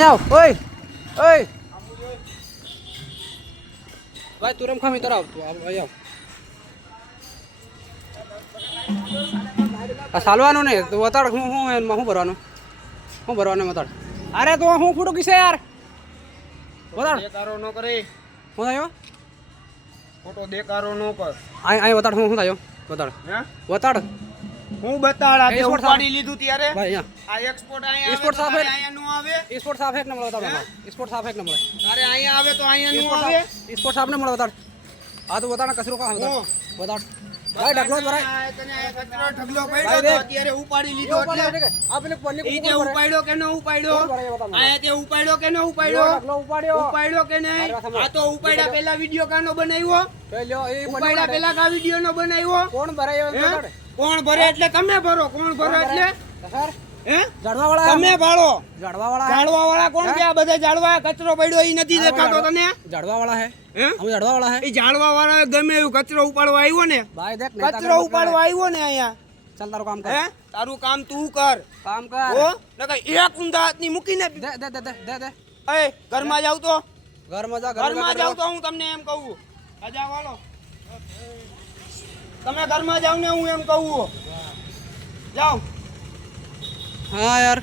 જાઓ ઓય ઓય ભાઈ તું રમખા મિત્ર આવ તું આવ આ સાલવાનું ને તું વતાડ હું ભરવાનું વતાડ અરે તું હું ફોટો કીસે યાર વતાડ દેકારો ન કરે હું થયો ફોટો દેકારો ન કર આ વતાડ હું થયો વતાડ હે વતાડ હું બતાડા તે એક્સપોર્ટ ઉપાડી લીધું ત્યારે ભાઈ આ એક્સપોર્ટ અહીંયા એક્સપોર્ટ આવે સાફે તો અહીંયા નો આવે સ્પોર્ટ સાફ એક ન મળે વતાડ સ્પોર્ટ સાફ એક ન મળે તારે અહીંયા આવે તો અહીંયા નો આવે સ્પોર્ટ સાફ ન મળે વતાડ આ તો વતાડ કચરો કા વતાડ ભાઈ ઢગલો ભરાય આ તને કચરો ઢગલો પડ્યો તો અત્યારે ઉપાડી લીધો એટલે આ પેલે પન્ની ઈ તે ઉપાડ્યો કે ન ઉપાડ્યો આયા તે ઉપાડ્યો કે ન ઉપાડ્યો ઢગલો ઉપાડ્યો ઉપાડ્યો કે નહીં આ તો ઉપાડ્યા પહેલા વિડિયો કાનો બનાવ્યો પેલ્યો એ ઉપાડ્યા પહેલા કા વિડિયો નો બનાવ્યો કોણ ભરાય હે? કોણ ભરે એટલે તમે ભરો કોણ ભરો એટલે સર હે ઝાડવા વાળા તમે ભાળો ઝાડવા વાળા ઝાડવા વાળા કોણ છે આ બધા ઝાડવા કચરો પડ્યો ઈ નથી દેખાતો તને ઝાડવા વાળા હે હે हम ઝાડવા વાળા હે એ ઝાડવા વાળા ગમે એવું કચરો ઉપાડવા આવ્યો ને ભાઈ દેખ કચરો ઉપાડવા આવ્યો ને અહીંયા ચાલ તારું કામ કર હે તારું કામ તું કર કામ કર ઓ નકર એક ઊંધા હાથની મૂકીને દે દે દે દે દે એ ઘરમાં જાવ તો ઘરમાં જા ઘરમાં જાવ તો હું તમને એમ કહું રાજા વાળો તમે ઘરમાં જાવ ને હું એમ કહું જાવ હા યાર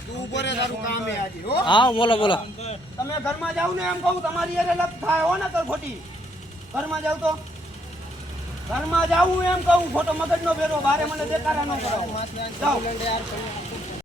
તું ઉભો રે તારું કામ હે આજે હો હા બોલો બોલો તમે ઘરમાં જાવ ને એમ કહું તમારી યારે લપ થાય હો ને તો ખોટી ઘરમાં જાવ તો ઘરમાં જાવ હું એમ કહું ખોટો મગજનો ભેરો બારે મને દેખાડા ન કરાવો જાવ